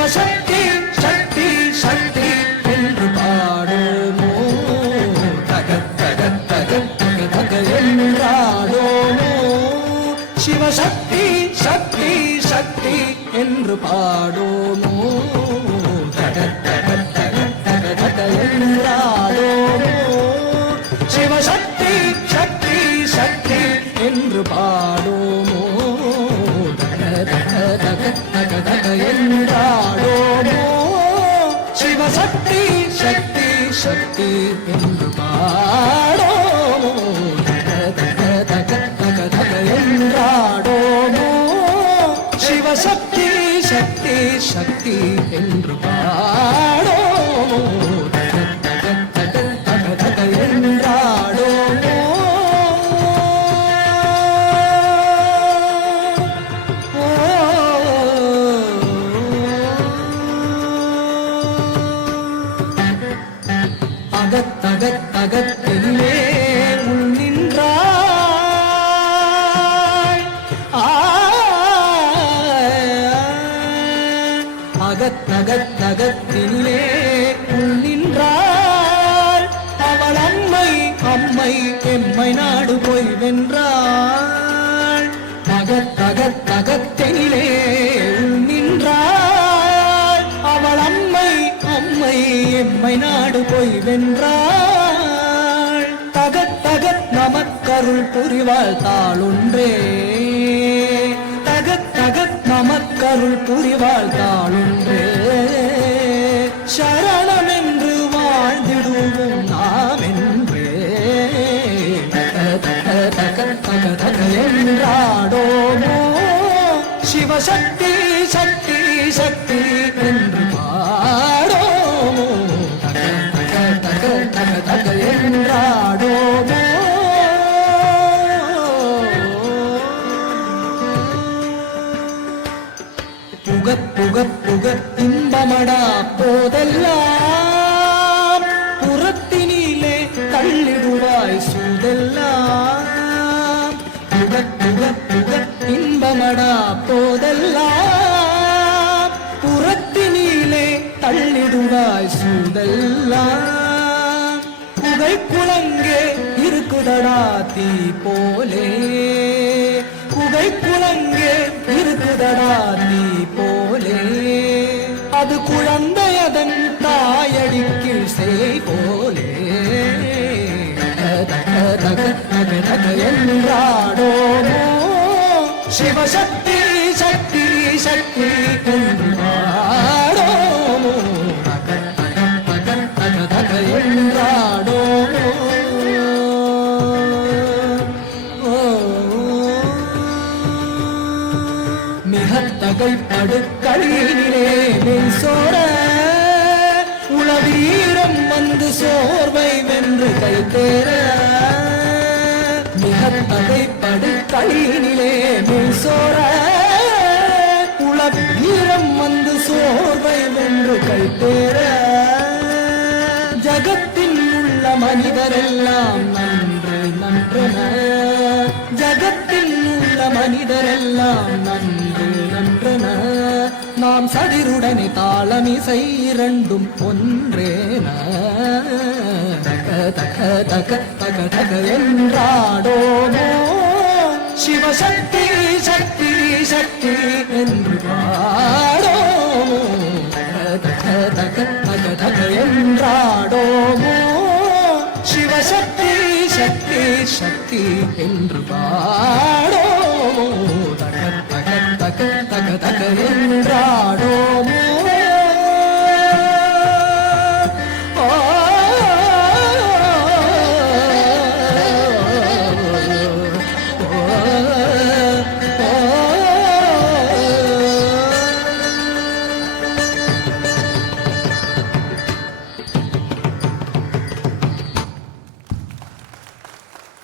சிவசக்தி சக்தி சக்தி என்று பாடுமோ தக தக தக தக தக என்றாடுமோ சிவசக்தி சக்தி சக்தி என்று பாடுமோ தக தக தக தக தக என்றாடுமோ சிவசக்தி சக்தி சக்தி என்று பாடுமோ என்றாடோமோ சிவசக்தி சக்தி சக்தி என்று பாடோமோ என்றாடோமோ சிவசக்தி சக்தி சக்தி என்று பாடோமோ என்றாடோமோ அகத்தகத்தகத்திலே உள் நின்றாய் அகத்தகத்தகத்திலே உள் நின்றாள் அவள் அம்மை அம்மை எம்மை நாடு போய் வென்றாள் அகத்தகத்தகத்திலே உள் நின்றாள் அவள் அம்மை அம்மை எம்மை நாடு போய் வென்றாள் தகத் தகத் நமக்கருள் புரிவாள் தாளொன்றே தகத் தகத் நமக்கருள் புரிவாள் தாளொன்றே சரணம் என்று வாழ்ந்திடுவோம் நாம் என்றே தக தக தக என்றாடோமோ சிவசக்தி சக்தி சக்தி என்று பாடோமோ தக தக தக தக என்றாடோமோ புக புக புக இன்பமடா போதெல்லாம் புறத்தினிலே தள்ளிடுவாய் சூதெல்லாம் புக புக புக இன்பமடா போதெல்லாம் புறத்தினிலே தள்ளிடுவாய் சூதெல்லாம் புகை குலங்கே இருக்குதடா தீ போலே புகை குலங்கே இருக்குதடா தீ போலே அது குழந்தை அதன் தாயடிக்கு செய் போலே தக தக தக என்றாடோமோ சிவசக்தி சக்தி சக்தி என்று பாடோமோ தக தக தக தக தக என்றாடோமோ மிகத்தகை படுக்கையிலே மெய் சோர உளவீரம் வந்து சோர்வை வென்று கை தேர மிகத்தகை படுக்கையிலே மெய் சோர உளவீரம் வந்து சோர்வை வென்று கை தேர ஜகத்தின் உள்ள மனிதரெல்லாம் நன்று நன்றன ஜகத்தின் உள்ள மனிதரெல்லாம் நன்று நன்றன நாம் சதிருடனே தாளமிசை இரண்டும் ஒன்றேன தக தக தக தக தக என்றாடோமோ சிவசக்தி சக்தி சக்தி என்று பாடோமோ தக தக தக தக என்றாடோமோ சிவசக்தி சக்தி சக்தி என்று